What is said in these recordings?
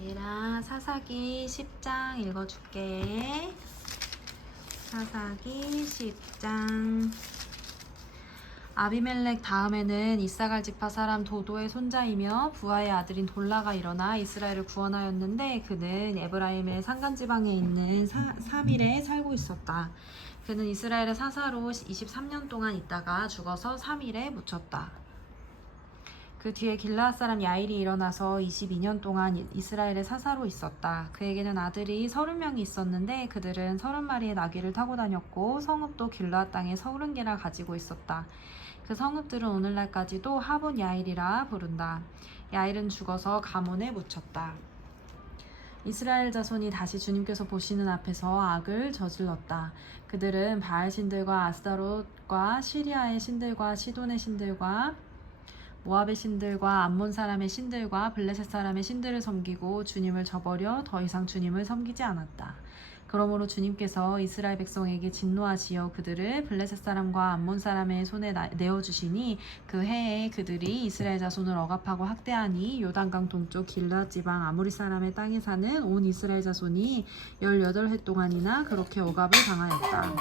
얘랑 사사기 10장 읽어줄게. 사사기 10장. 아비멜렉 다음에는 이사갈 지파 사람 도도의 손자이며 부하의 아들인 돌라가 일어나 이스라엘을 구원하였는데 그는 에브라임의 산간지방에 있는 사밀에 살고 있었다. 그는 이스라엘의 사사로 23년 동안 있다가 죽어서 사밀에 묻혔다. 그 뒤에 길르앗 사람 야일이 일어나서 22년 동안 이스라엘의 사사로 있었다. 그에게는 아들이 30명이 있었는데 그들은 30마리의 나귀를 타고 다녔고 성읍도 길르앗 땅에 30개나 가지고 있었다. 그 성읍들은 오늘날까지도 하본 야일이라 부른다. 야일은 죽어서 가문에 묻혔다. 이스라엘 자손이 다시 주님께서 보시는 앞에서 악을 저질렀다. 그들은 바알 신들과 아스타롯과 시리아의 신들과 시돈의 신들과 모압의 신들과 암몬 사람의 신들과 블레셋 사람의 신들을 섬기고 주님을 저버려 더 이상 주님을 섬기지 않았다. 그러므로 주님께서 이스라엘 백성에게 진노하시어 그들을 블레셋 사람과 암몬 사람의 손에 내어주시니 그 해에 그들이 이스라엘 자손을 억압하고 학대하니 요단강 동쪽 길르앗 지방 아모리 사람의 땅에 사는 온 이스라엘 자손이 18해 동안이나 그렇게 억압을 당하였다.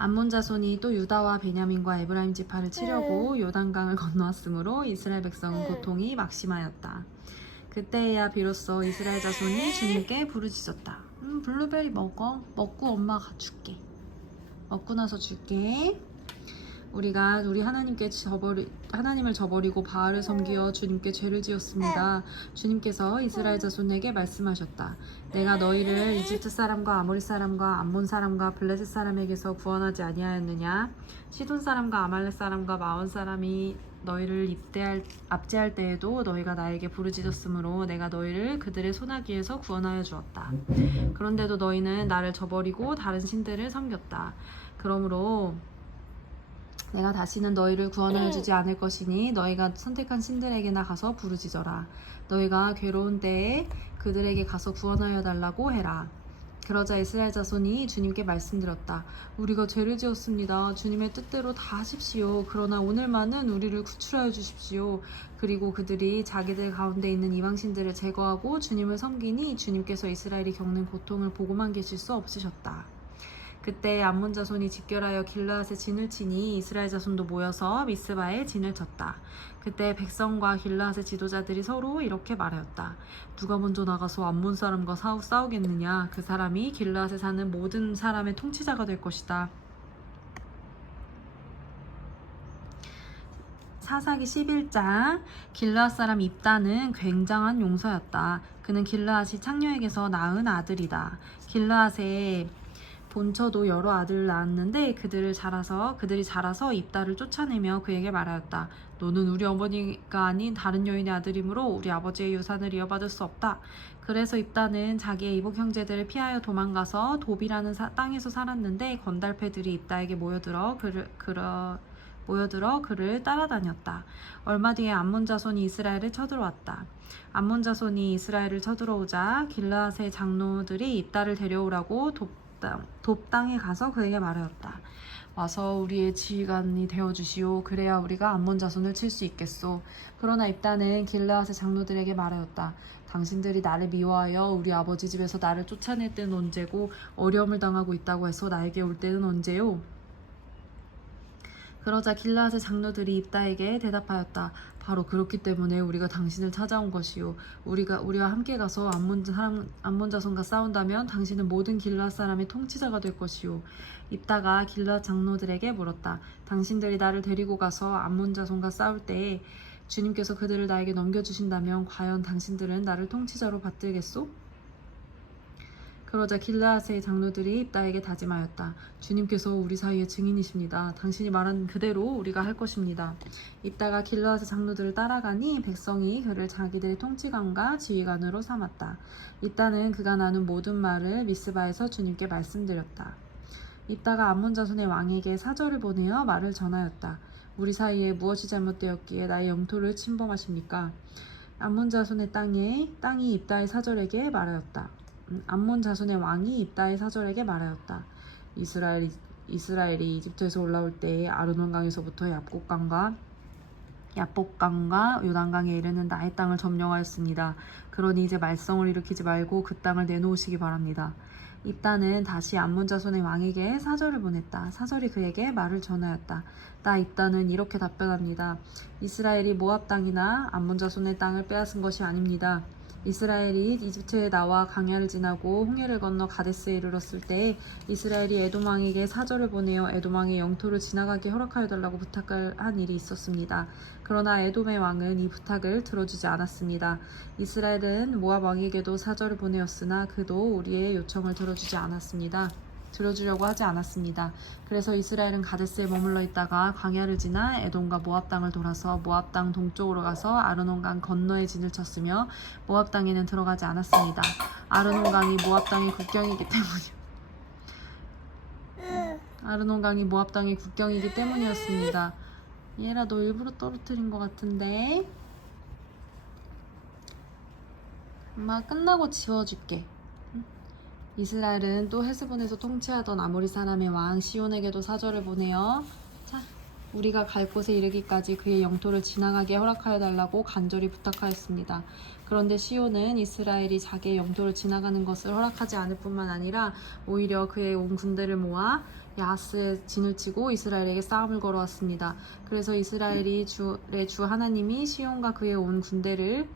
암몬 자손이 또 유다와 베냐민과 에브라임 지파를 치려고 요단강을 건너왔으므로 이스라엘 백성은 고통이 막심하였다. 그때야 비로소 이스라엘 자손이 주님께 부르짖었다. 블루베리 먹고 엄마가 줄게. 먹고 나서 줄게. 우리가 우리 하나님을 저버리고 바알을 섬기어 주님께 죄를 지었습니다. 주님께서 이스라엘 자손에게 말씀하셨다. 내가 너희를 이집트 사람과 아모리 사람과 암몬 사람과 블레셋 사람에게서 구원하지 아니하였느냐? 시돈 사람과 아말렉 사람과 마온 사람이 너희를 압제할 때에도 너희가 나에게 부르짖었으므로 내가 너희를 그들의 손아귀에서 구원하여 주었다. 그런데도 너희는 나를 저버리고 다른 신들을 섬겼다. 그러므로 내가 다시는 너희를 구원하여 주지 않을 것이니 너희가 선택한 신들에게나 가서 부르짖어라. 너희가 괴로운 때에 그들에게 가서 구원하여 달라고 해라. 그러자 이스라엘 자손이 주님께 말씀드렸다. 우리가 죄를 지었습니다. 주님의 뜻대로 다 하십시오. 그러나 오늘만은 우리를 구출하여 주십시오. 그리고 그들이 자기들 가운데 있는 이방신들을 제거하고 주님을 섬기니 주님께서 이스라엘이 겪는 고통을 보고만 계실 수 없으셨다. 그때 암몬 자손이 집결하여 길르앗에 진을 치니 이스라엘 자손도 모여서 미스바에 진을 쳤다. 그때 백성과 길르앗의 지도자들이 서로 이렇게 말하였다. 누가 먼저 나가서 암몬 사람과 싸우겠느냐? 그 사람이 길르앗에 사는 모든 사람의 통치자가 될 것이다. 사사기 11장. 길르앗 사람 입다는 굉장한 용사였다. 그는 길르앗이 창녀에게서 낳은 아들이다. 길르앗의 본처도 여러 아들을 낳았는데 그들이 자라서 입다를 쫓아내며 그에게 말하였다. 너는 우리 어머니가 아닌 다른 여인의 아들이므로 우리 아버지의 유산을 이어받을 수 없다. 그래서 입다는 자기의 이복 형제들을 피하여 도망가서 돕이라는 땅에서 살았는데 건달패들이 입다에게 모여들어 그를 따라다녔다. 얼마 뒤에 암몬 자손이 이스라엘을 쳐들어왔다. 암몬 자손이 이스라엘을 쳐들어오자 길르앗의 장로들이 입다를 데려오라고 돕 땅에 가서 그에게 말하였다. 와서 우리의 지휘관이 되어주시오. 그래야 우리가 암몬 자손을 칠 수 있겠소. 그러나 입다는 길르앗의 장로들에게 말하였다. 당신들이 나를 미워하여 우리 아버지 집에서 나를 쫓아낼 때는 언제고 어려움을 당하고 있다고 해서 나에게 올 때는 언제요? 그러자 길르앗의 장로들이 입다에게 대답하였다. 바로 그렇기 때문에 우리가 당신을 찾아온 것이요. 우리와 함께 가서 암몬 자손과 싸운다면 당신은 모든 길르앗 사람의 통치자가 될 것이요. 입다가 길르앗 장로들에게 물었다. 당신들이 나를 데리고 가서 암몬 자손과 싸울 때에 주님께서 그들을 나에게 넘겨주신다면 과연 당신들은 나를 통치자로 받들겠소? 그러자 길르앗의 장로들이 입다에게 다짐하였다. 주님께서 우리 사이의 증인이십니다. 당신이 말한 그대로 우리가 할 것입니다. 입다가 길르앗의 장로들을 따라가니 백성이 그를 자기들의 통치관과 지휘관으로 삼았다. 입다는 그가 나눈 모든 말을 미스바에서 주님께 말씀드렸다. 입다가 암몬 자손의 왕에게 사절을 보내어 말을 전하였다. 우리 사이에 무엇이 잘못되었기에 나의 영토를 침범하십니까? 암몬 자손의 땅이 입다의 사절에게 말하였다. 암몬 자손의 왕이 입다의 사절에게 말하였다. 이스라엘이 이집트에서 올라올 때에 아르논강에서부터 얍곡강과 야복강과 요단강에 이르는 나의 땅을 점령하였습니다. 그러니 이제 말썽을 일으키지 말고 그 땅을 내놓으시기 바랍니다. 입다는 다시 암몬 자손의 왕에게 사절을 보냈다. 사절이 그에게 말을 전하였다. 나 입다는 이렇게 답변합니다. 이스라엘이 모압 땅이나 암몬 자손의 땅을 빼앗은 것이 아닙니다. 이스라엘이 이집트에 나와 강야를 지나고 홍해를 건너 가데스에 이르렀을 때 이스라엘이 에돔 왕에게 사절을 보내어 에돔 왕의 영토를 지나가게 허락하여 달라고 부탁을 한 일이 있었습니다. 그러나 에돔의 왕은 이 부탁을 들어주지 않았습니다. 이스라엘은 모압 왕에게도 사절을 보내었으나 그도 우리의 요청을 들어주려고 하지 않았습니다. 그래서 이스라엘은 가데스에 머물러 있다가 광야를 지나 에돔과 모압 땅을 돌아서 모압 땅 동쪽으로 가서 아르논강 건너에 진을 쳤으며 모압 땅에는 들어가지 않았습니다. 아르논강이 모압 땅의 국경이기 때문이었습니다. 얘라, 너 일부러 떨어뜨린 것 같은데. 엄마 끝나고 지워줄게. 이스라엘은 또 헤스본에서 통치하던 아모리 사람의 왕 시온에게도 사절을 보내어 우리가 갈 곳에 이르기까지 그의 영토를 지나가게 허락하여 달라고 간절히 부탁하였습니다. 그런데 시온은 이스라엘이 자기의 영토를 지나가는 것을 허락하지 않을 뿐만 아니라 오히려 그의 온 군대를 모아 야하스에 진을 치고 이스라엘에게 싸움을 걸어왔습니다. 그래서 이스라엘의 주 하나님이 시온과 그의 온 군대를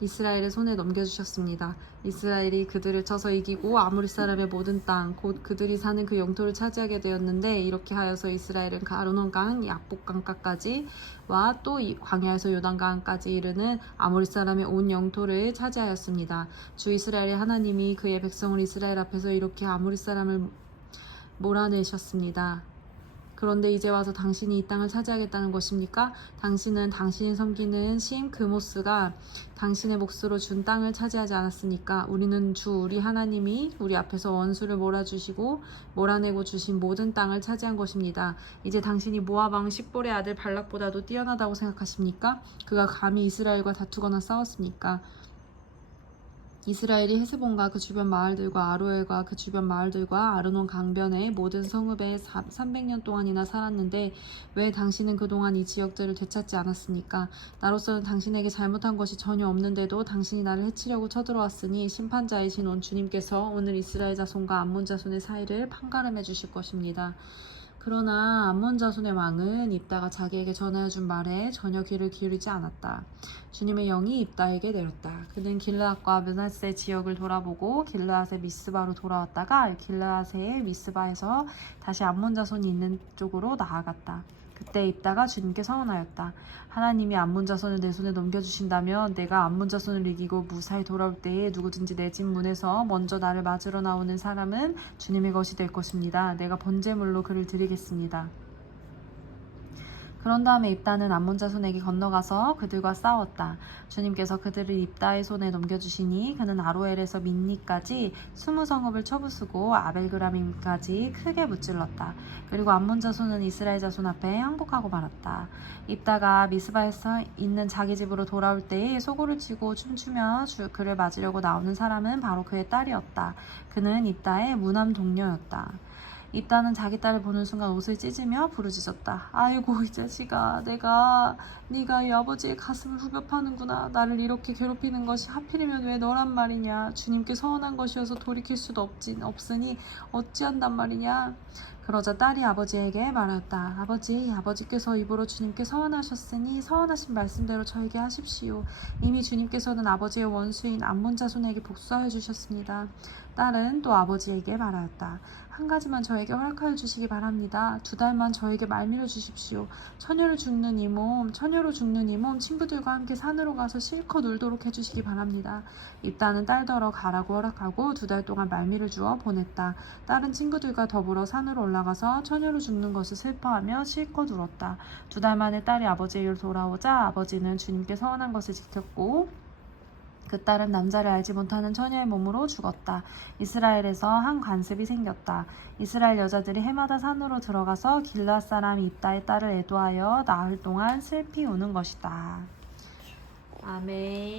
이스라엘의 손에 넘겨주셨습니다. 이스라엘이 그들을 쳐서 이기고 아모리 사람의 모든 땅, 곧 그들이 사는 그 영토를 차지하게 되었는데, 이렇게 하여서 이스라엘은 아르논강, 야복강가까지와 또 광야에서 요단강까지 이르는 아모리 사람의 온 영토를 차지하였습니다. 주 이스라엘의 하나님이 그의 백성을 이스라엘 앞에서 이렇게 아모리 사람을 몰아내셨습니다. 그런데 이제 와서 당신이 이 땅을 차지하겠다는 것입니까? 당신은 당신이 섬기는 신 그모스가 당신의 몫으로 준 땅을 차지하지 않았으니까. 우리는 주 우리 하나님이 우리 앞에서 원수를 몰아내고 주신 모든 땅을 차지한 것입니다. 이제 당신이 모압 왕 십볼의 아들 발락보다도 뛰어나다고 생각하십니까? 그가 감히 이스라엘과 다투거나 싸웠습니까? 이스라엘이 헤스본과 그 주변 마을들과 아로엘과 그 주변 마을들과 아르논 강변의 모든 성읍에 300년 동안이나 살았는데 왜 당신은 그동안 이 지역들을 되찾지 않았습니까? 나로서는 당신에게 잘못한 것이 전혀 없는데도 당신이 나를 해치려고 쳐들어왔으니 심판자이신 온 주님께서 오늘 이스라엘 자손과 암몬 자손의 사이를 판가름해 주실 것입니다. 그러나 암몬 자손의 왕은 입다가 자기에게 전하여 준 말에 전혀 귀를 기울이지 않았다. 주님의 영이 입다에게 내렸다. 그는 길르앗과 므낫세 지역을 돌아보고 길르앗의 미스바로 돌아왔다가 길르앗의 미스바에서 다시 암몬 자손이 있는 쪽으로 나아갔다. 그때 입다가 주님께 서원하였다. 하나님이 암몬 자손을 내 손에 넘겨주신다면 내가 암몬 자손을 이기고 무사히 돌아올 때에 누구든지 내 집 문에서 먼저 나를 맞으러 나오는 사람은 주님의 것이 될 것입니다. 내가 번제물로 그를 드리겠습니다. 그런 다음에 입다는 암몬 자손에게 건너가서 그들과 싸웠다. 주님께서 그들을 입다의 손에 넘겨주시니 그는 아로엘에서 민니까지 20성읍을 쳐부수고 아벨그라밈까지 크게 무찔렀다. 그리고 암몬 자손은 이스라엘 자손 앞에 항복하고 말았다. 입다가 미스바에서 있는 자기 집으로 돌아올 때에 소고를 치고 춤추며 그를 맞으려고 나오는 사람은 바로 그의 딸이었다. 그는 입다의 무남 동료였다. 입다는 자기 딸을 보는 순간 옷을 찢으며 부르짖었다. 아이고 이 자식아, 네가 이 아버지의 가슴을 후벼 파는구나. 나를 이렇게 괴롭히는 것이 하필이면 왜 너란 말이냐. 주님께 서원한 것이어서 돌이킬 수도 없으니 어찌한단 말이냐. 그러자 딸이 아버지에게 말하였다. 아버지께서 입으로 주님께 서원하셨으니 서원하신 말씀대로 저에게 하십시오. 이미 주님께서는 아버지의 원수인 암몬 자손에게 복수하여 주셨습니다. 딸은 또 아버지에게 말하였다. 한 가지만 저에게 허락하여 주시기 바랍니다. 2달만 저에게 말미를 주십시오. 처녀로 죽는 이 몸 친구들과 함께 산으로 가서 실컷 울도록 해주시기 바랍니다. 입다는 딸더러 가라고 허락하고 2달 동안 말미를 주어 보냈다. 딸은 친구들과 더불어 산으로 올라가서 처녀로 죽는 것을 슬퍼하며 실컷 울었다. 2달 만에 딸이 아버지에게로 돌아오자 아버지는 주님께 서원한 것을 지켰고 그 딸은 남자를 알지 못하는 처녀의 몸으로 죽었다. 이스라엘에서 한 관습이 생겼다. 이스라엘 여자들이 해마다 산으로 들어가서 길르앗 사람 입다의 딸을 애도하여 나흘 동안 슬피 우는 것이다. 아멘.